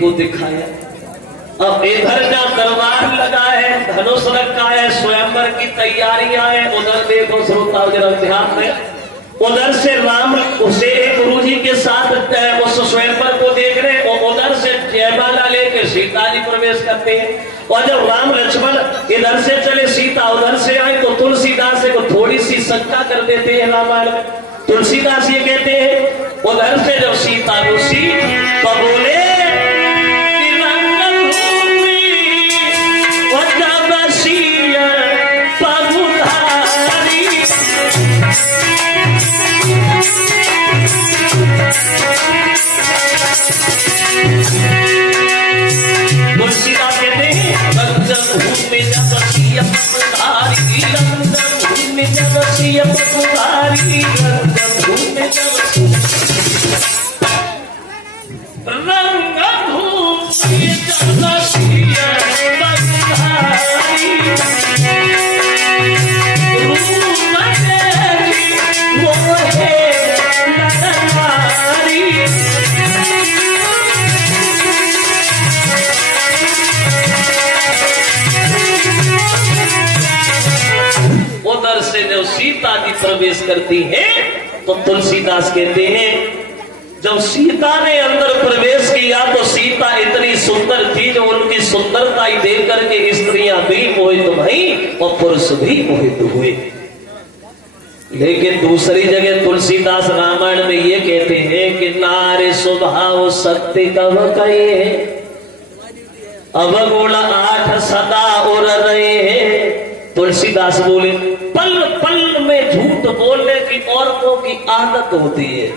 को दिखाया। अब इधर जहाँ दरबार लगा है, धनुष रखा है, स्वयंवर की तैयारियां हैं, उधर देखो श्रोता जरा ध्यान में, उधर से राम उसे गुरु जी के साथ उस स्वयंवर को देख रहे और उधर से जयमाला लेके सीता जी प्रवेश करते हैं। और जब राम लक्ष्मण इधर से चले, सीता उधर से आए, तो तुलसीदास को थोड़ी सी शंका कर देते हैं रामायण में। तुलसीदास ये कहते हैं उधर से जब सीता रुसी तो बोले सीता जी प्रवेश करती है तो तुलसीदास कहते हैं जब सीता ने अंदर प्रवेश किया तो सीता इतनी सुंदर थी जो उनकी सुंदरता ही देख करके स्त्रियां भी मोहित भई और पुरुष भी मोहित हुए। लेकिन दूसरी जगह तुलसीदास रामायण में ये कहते हैं कि नारे स्वभाव सत्य कव कहे अवगुण आठ सदा उड़ रहे हैं। तुलसीदास बोले पल पल में झूठ बोलने की औरतों की आदत होती है,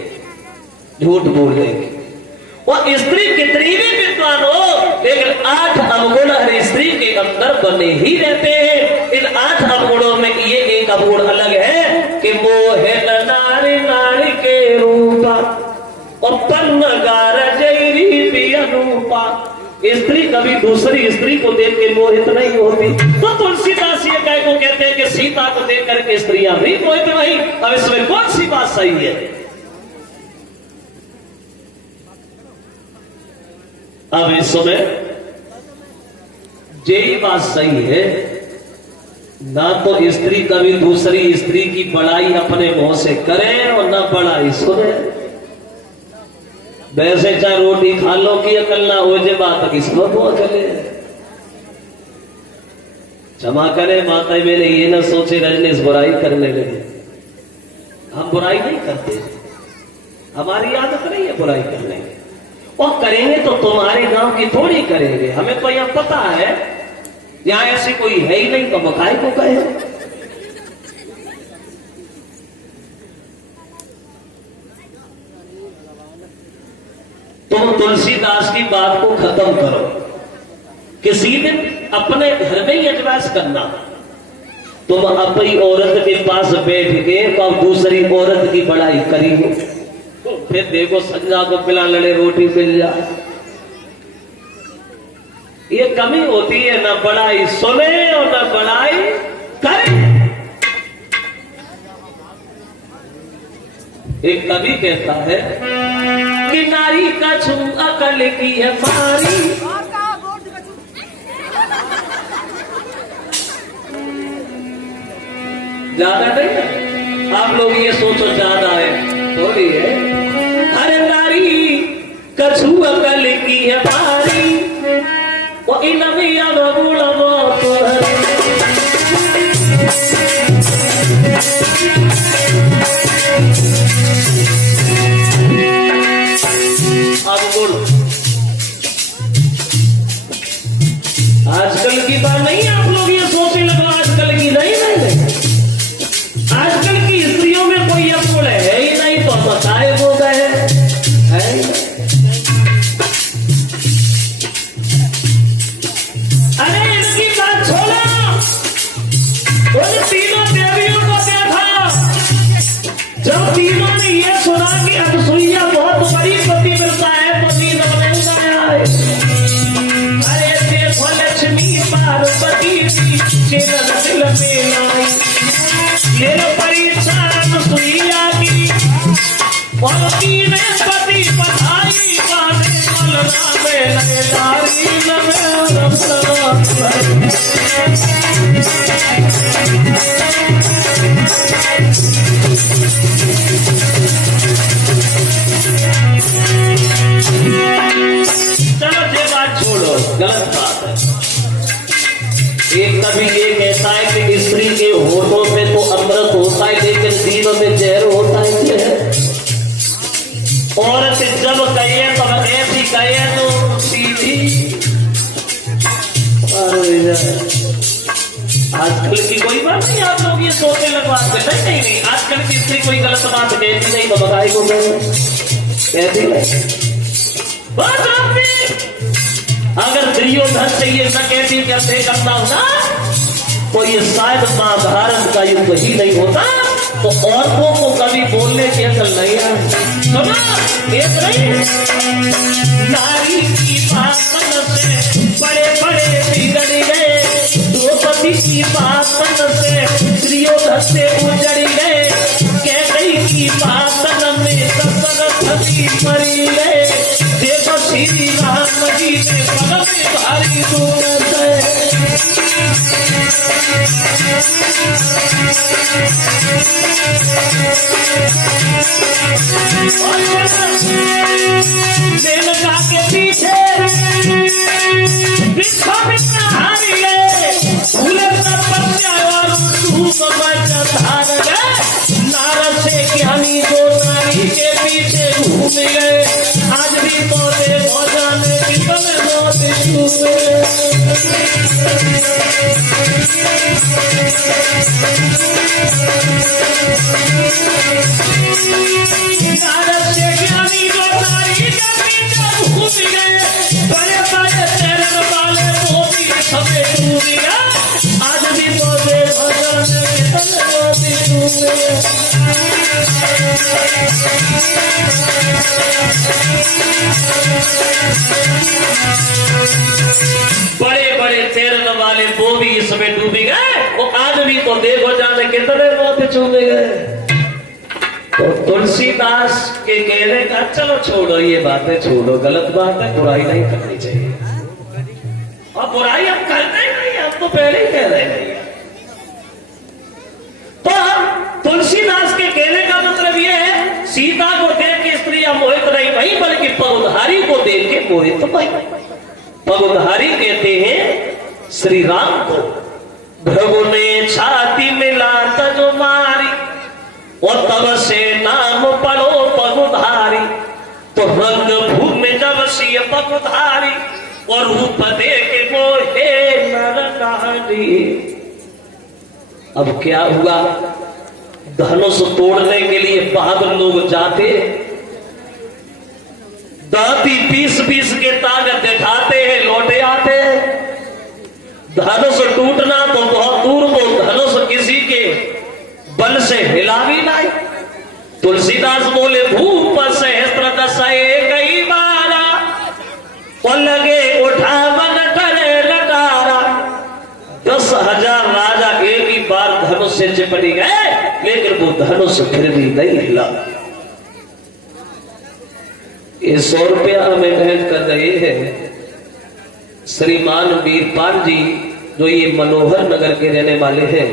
झूठ बोलने की। और स्त्री कितनी भी विद्वान हो लेकिन 8 अवगुण हर स्त्री के अंदर बने ही रहते हैं। इन 8 अवगुणों में ये एक अवगुण अलग है कि मोह नारी नारी के रूपा और पन्न गार जैरी भी अनुपा। स्त्री कभी दूसरी स्त्री को देख के मोहित नहीं होती। तो तुलसीदास ये को कहते हैं कि सीता को देख करके स्त्रियां भी मोहित नहीं। अब इसमें कौन सी बात सही है? अब इसमें यही बात सही है, ना तो स्त्री कभी दूसरी स्त्री की बड़ाई अपने मुंह से करे और ना बड़ाई सुने। वैसे चाहे रोटी खा लो की अकल ना हो जे बात किस्मत हो चले। क्षमा करे माता मेरे ये ना सोचे रजनीश बुराई करने लगे। हम बुराई नहीं करते, हमारी आदत नहीं है बुराई करने की। और करेंगे तो तुम्हारे गांव की थोड़ी करेंगे। हमें तो यहां पता है यहां ऐसी कोई है ही नहीं तो मकाई को कहे। तुम तुलसीदास की बात को खत्म करो। किसी दिन अपने घर में ही अजवास करना। तुम अपनी औरत के पास बैठ के कब दूसरी औरत की बड़ाई करी हो, फिर देखो संजा को पिला लड़े रोटी मिल जाए। ये कमी होती है, ना बड़ाई सुने और ना बड़ाई करे। एक कवि कहता है कि नारी का छू अकल की है मारी। ज्यादा नहीं, आप लोग ये सोचो ज्यादा है, थोड़ी है। हर नारी कछु अकल की है भारी, वो इनमिया बबूला अब बोलो, आजकल की बात नहीं, आप लोग ये सोचने लगो आजकल की नहीं। चेलन दिल में लाई ये परीक्षा सुइया की और तीन पति बधाई बाने मलना में लैलारी चलो ये बात छोड़ो, गलत बात है। एक कभी ये कहता है कि स्त्री के होठों पे तो अमृत होता है लेकिन दिल में जहर होता है। औरत जब कहे तो ऐसी कहे तो सीधी। आजकल की कोई बात नहीं, आप लोग ये सोचने लगवाते नहीं नहीं नहीं, आजकल की स्त्री कोई गलत बात कहती नहीं तो बताई को कहती नहीं। अगर दुर्योधन से ये न कहती कैसे करना होता तो ये शायद महाभारत का युद्ध ही नहीं होता। तो औरतों को कभी बोलने की अकल नहीं है। सुना एक नहीं, नारी की बातन से बड़े बड़े बिगड़ गए, द्रौपदी की बातन से दुर्योधन से उजड़ गए, कैकई की बातन में दशरथ भी मरी गए। देखो श्री राम जी ने पग में भारी दूरत है। मेनका के पीछे विश्वामित्र हारी गए, फूले तपस्या और धूप धार गए। नारद से ज्ञानी दो नारी के पीछे घूम गए। आज भी पौधे भोजाने की मोते छूए। नारद से ज्ञानी दो नारी के पीछे घूम गए। बड़े बड़े चरण वाले मोती सफेद डूब गए। आज भी पौधे भोजाने की मोते छूए। बड़े बड़े चरण वाले वो भी इसमें डूबी गए। वो आदमी तो देखो जाने कितने मौत चूमे गए। तो तुलसीदास के कहने का चलो छोड़ो ये बातें छोड़ो, गलत बात है, बुराई नहीं करनी चाहिए। और बुराई हम करते नहीं, हम तो पहले ही कह रहे हैं। तो तुलसीदास के कहने का मतलब यह है सीता को देख के स्त्रियां मोहित नहीं भई बल्कि पगुधारी को देख के मोहित भई। पगुधारी कहते हैं श्री राम को। भृगु ने छाती मिला तजो मारी और तब से नाम पढ़ो पगुधारी। तो रंग भूमि जब सी पगुधारी और रूप देखे मोहे नर नारी। अब क्या हुआ, धनुष तोड़ने के लिए बहादुर लोग जाते, दांती पीस के ताकत दिखाते हैं, लौटे आते। धनुष टूटना तो बहुत दूर को, धनुष किसी के बल से हिला भी नहीं। तुलसीदास बोले भूप सहस्त्र दशे कई बारा और लगे उठावन करे लटारा। 10,000 राजा एक ही बार धनुष से चिपट गए लेकिन वो धनुष फिर भी नहीं हिला। ये 100 रुपया हमें भेंट कर रहे हैं श्रीमान वीरपाल जी, जो ये मनोहर नगर के रहने वाले हैं।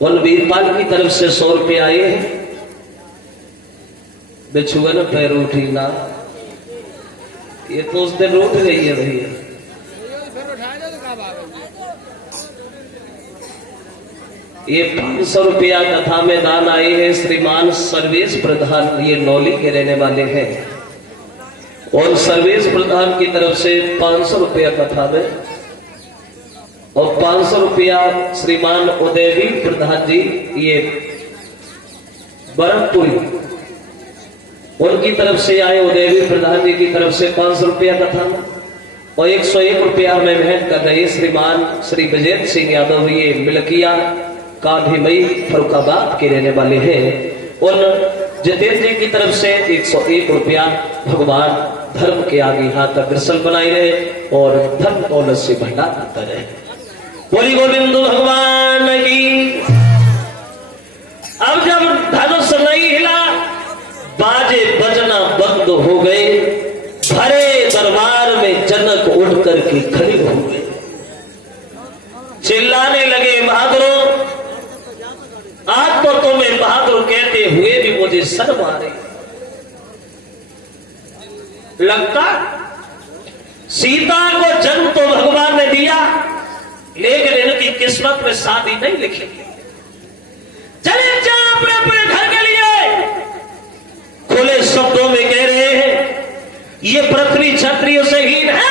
उन वीरपाल की तरफ से 100 रुपये आए हैं। बिछुअन पैर उठी ना, ये तो उस दिन उठ गई है भैया। ये 500 रुपया कथा में दान आए हैं श्रीमान सर्वेश प्रधान, ये नौली के रहने वाले हैं। और सर्वेश प्रधान की तरफ से 500 रुपया कथा में और 500 रुपया श्रीमान उदयवीर प्रधान जी, ये बरमपुरी, उनकी तरफ से आए। उदयवीर प्रधान जी की तरफ से 500 रुपया कथा और 101 रुपया में भेंट कर रहे श्रीमान श्री विजेंद्र सिंह यादव, ये मिलकिया कांधीमई फरुखाबाद के रहने वाले हैं। उन जितेंद्र जी की तरफ से 101 रुपया। भगवान धर्म के आगे हाथ अग्रसर बनाए रहे और धर्म दौलत से भंडार करता रहे। बोली गोविंद भगवान की। अब जब धनुष नहीं हिला, बाजे बजना बंद हो गए। भरे दरबार में जनक उठ करके खड़े हो गए, चिल्लाने लगे, बहादुरों, आज तो तुम्हें बहादुर कहते हुए भी मुझे शर्म आ रही। लगता सीता को जन्म तो भगवान ने दिया, लेकिन इनकी किस्मत में शादी नहीं लिखी। चले जाओ अपने अपने घर के लिए। खुले शब्दों में कह रहे हैं, ये पृथ्वी क्षत्रियों से हीन है।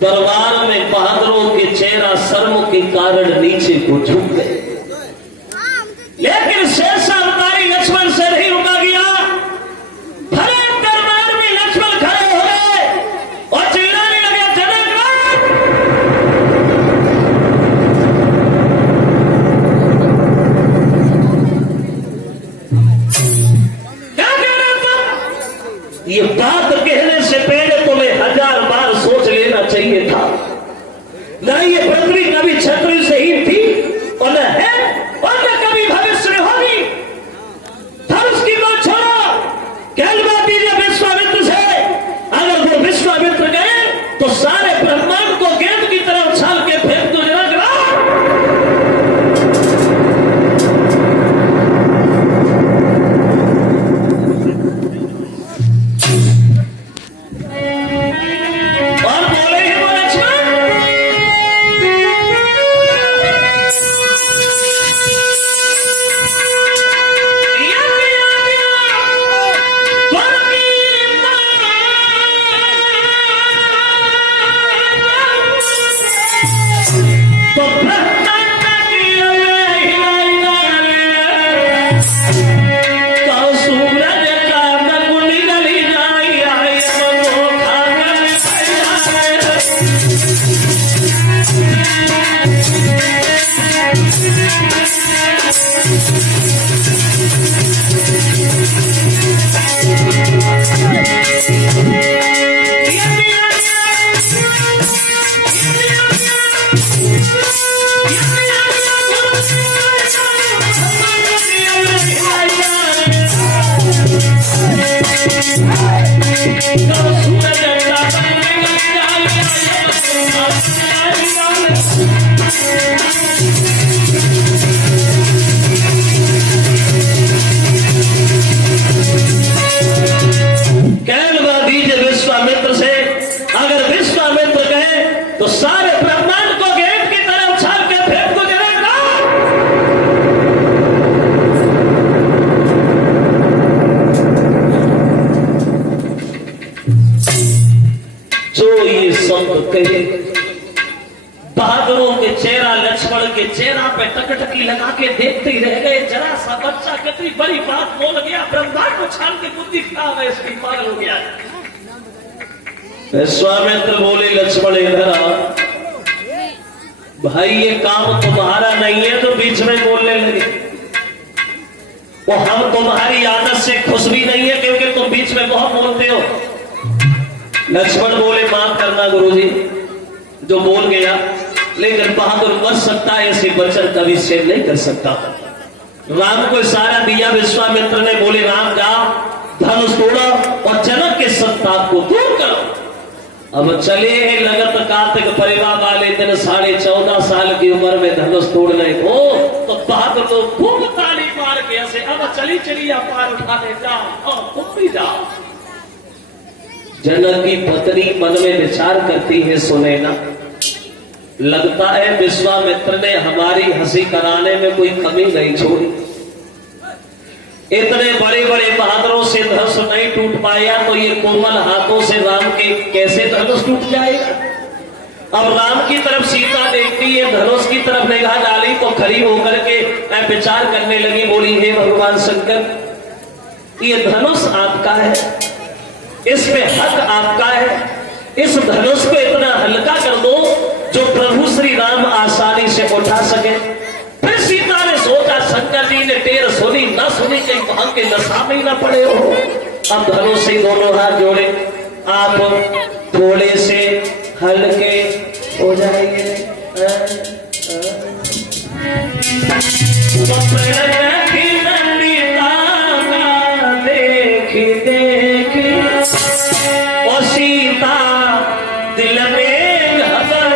दरबार में बहादुरों के चेहरा शर्म के कारण नीचे को झुक गए, लेकिन शेषावतारी लक्ष्मण से नहीं रुका गया। भले दरबार में लक्ष्मण खड़े हो गए और चिल्लाने लगे, जनक क्या कह रहे तुम? ये बात कहने से पहले तुम्हें 1000 बार सोच लेना चाहिए था। न ये पृथ्वी कभी क्षत्रिय से ही थी और न है और न कभी भविष्य में होगी। धनुष की बात छोड़ो, क्या बात दीजिए विश्वामित्र से। अगर वो विश्वामित्र गए तो सारे ब्रह्मांड को गेंद की तरह उछाल के फेंक दो। जरा बहादुरों के चेहरा लक्ष्मण के चेहरा पे टकटकी लगा के देखते ही रह गए। जरा सा बच्चा कितनी बड़ी बात बोल गया, ब्रह्मांड को छान के बुद्धि खराब है, इसकी पागल हो गया। विश्वामित्र बोले लक्ष्मण इधर आओ। भाई ये काम तुम्हारा नहीं है तो बीच में बोलने लगे। वो हम तुम्हारी आदत से खुश भी नहीं है क्योंकि तुम बीच में बहुत बोलते हो। लक्ष्मण बोले माफ करना गुरुजी, जो बोल गया, लेकिन बहादुर बच सकता है, ऐसे वचन कभी शेर नहीं कर सकता। राम को इशारा दिया विश्वामित्र ने, बोले राम जाओ, धनुष तोड़ो और जनक के संताप को दूर करो। अब चले लगत कार्तिक परिवार वाले दिन 14.5 साल की उम्र में धनुष तोड़ने को, तो बहादुर तो खूब ताली मार के ऐसे अब चली चली या पार उठाने जाओ और तुम भी जाओ। जनक की पत्नी मन में विचार करती है, सुने ना, लगता है विश्वामित्र ने हमारी हंसी कराने में कोई कमी नहीं छोड़ी। इतने बड़े बड़े बहादुरों से धनुष नहीं टूट पाया तो ये कोमल हाथों से राम के कैसे धनुष टूट जाएगा। अब राम की तरफ सीता देखती है, धनुष की तरफ निगाह डाली तो खड़ी होकर के विचार करने लगी, बोली हे भगवान शंकर, ये धनुष आपका है, इसमें हक आपका है, इस धनुष को इतना हल्का कर दो जो प्रभु श्री राम आसानी से उठा सके। फिर सीता ने सोचा शंकर जी ने टेर सुनी ना सुनी, कहीं वहां के नशा में ना पड़े हो। अब धनुष से दोनों हाथ जोड़े, आप थोड़े से हल्के हो जाएंगे। देखी देखी ओ सीता दिल में घबराई।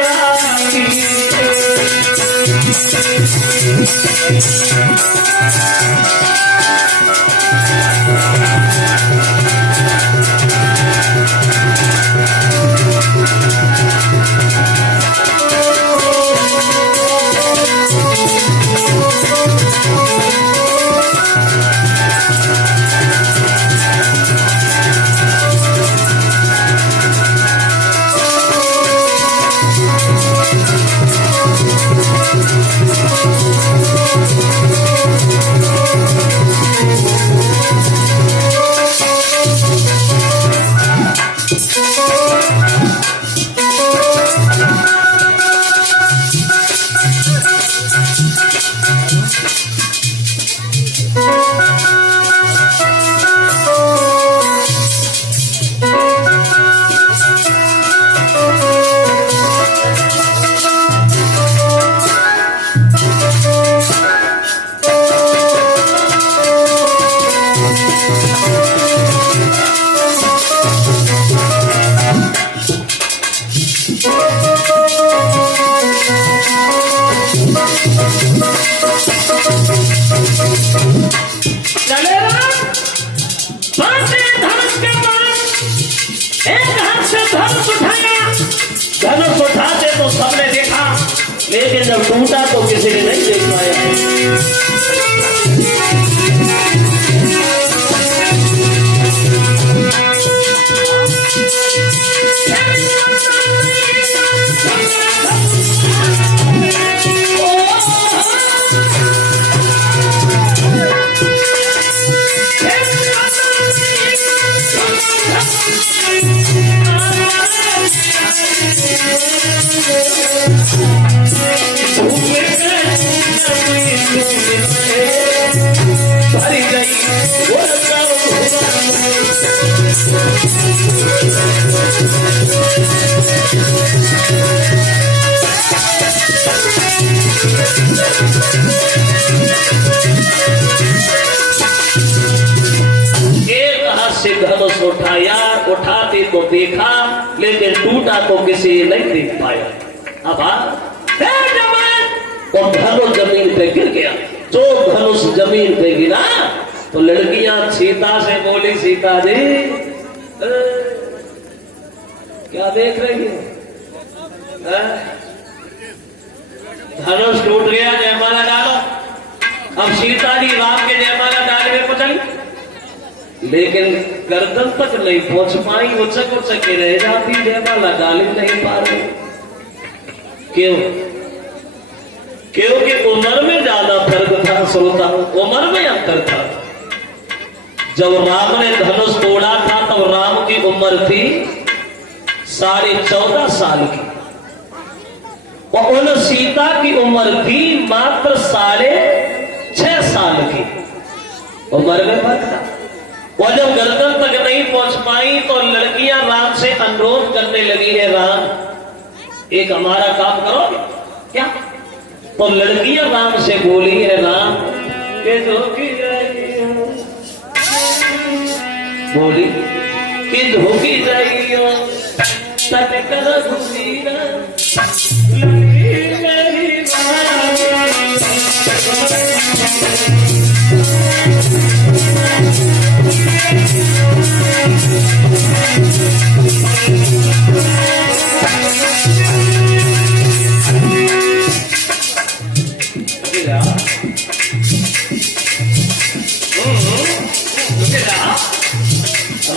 धनुष उठाते तो सबने देखा, लेकिन जब टूटा तो किसी ने नहीं देख पाया। धनुष उठाया, उठाते तो देखा, लेकिन टूटा तो किसी नहीं देख पाया। अब और धनुष जमीन पे गिर गया। जो धनुष जमीन पे गिरा तो लड़कियां सीता से बोली, सीता जी क्या देख रही हो? धनुष टूट गया, जयमाला डालो। अब सीता जी राम के जयमाला डालने को चली, लेकिन गर्दन तक नहीं पहुंच पाई, उचक उचक के रह जाती, जयमाला डाल ही नहीं पा रही। क्यों? क्योंकि उम्र में ज्यादा फर्क था श्रोता, उम्र में अंतर था। जब राम ने धनुष तोड़ा था तब राम की उम्र थी 14.5 साल की और उन सीता की उम्र थी मात्र 6.5 साल की। उम्र में फर्क था। और जब गर्दन तक नहीं पहुंच पाई तो लड़कियां राम से अनुरोध करने लगी है, राम एक हमारा काम करोगे क्या? तो लड़कियां राम से बोली है, राम के धोखी रही हो, बोली कि धोखी रही हो तटकर घुसीरा लड़की मेरी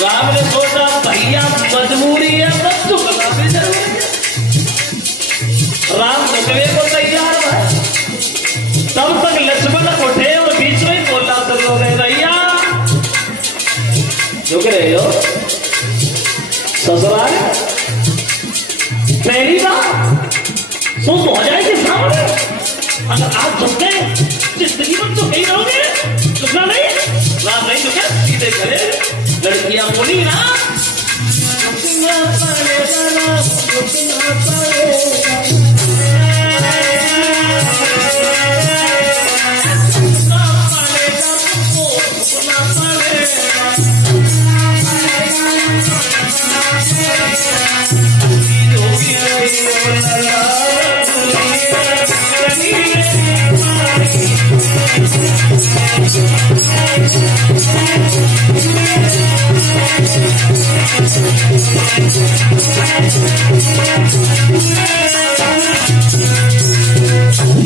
राम ने सोचा भैया मजबूरी है तब तो बताते जरूर है। राम रुकने को तैयार है। तब तक लक्ष्मण उठे और बीच में बोला सब लोग है, भैया रुक रहे हो ससुराल पहली बात सुन हो जाएगी सामने। अगर आप झुक गए जिंदगी में तो कहीं रहोगे, झुकना नहीं। राम नहीं झुके, सीधे खड़े। लड़कियां बोली ना रुकना पड़ेगा, रुकना पड़ेगा।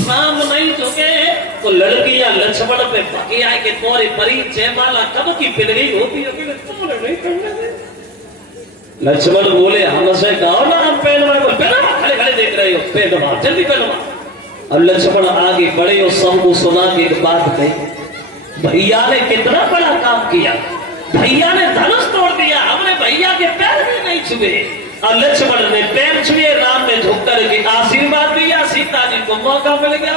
राम नहीं झुके तो लड़कियां लक्ष्मण पे पकी आए कि तोरी परी जयमाला कब की पिल गई होती है, तुमने नहीं करने दे। लक्ष्मण बोले हमसे कहो ना, हम पहलवा बोल पहलवा, खड़े खड़े देख रहे हो, पहलवा जल्दी पहलवा। अब लक्ष्मण आगे बढ़े और सबको सुना के एक बात कही, भैया ने कितना बड़ा काम किया, भैया ने धनुष तोड़ दिया, हमने भैया के पैर भी नहीं छुए। और लक्ष्मण ने पैर छुए, राम ने झुक कर के आशीर्वाद दिया, सीता जी को मौका मिल गया।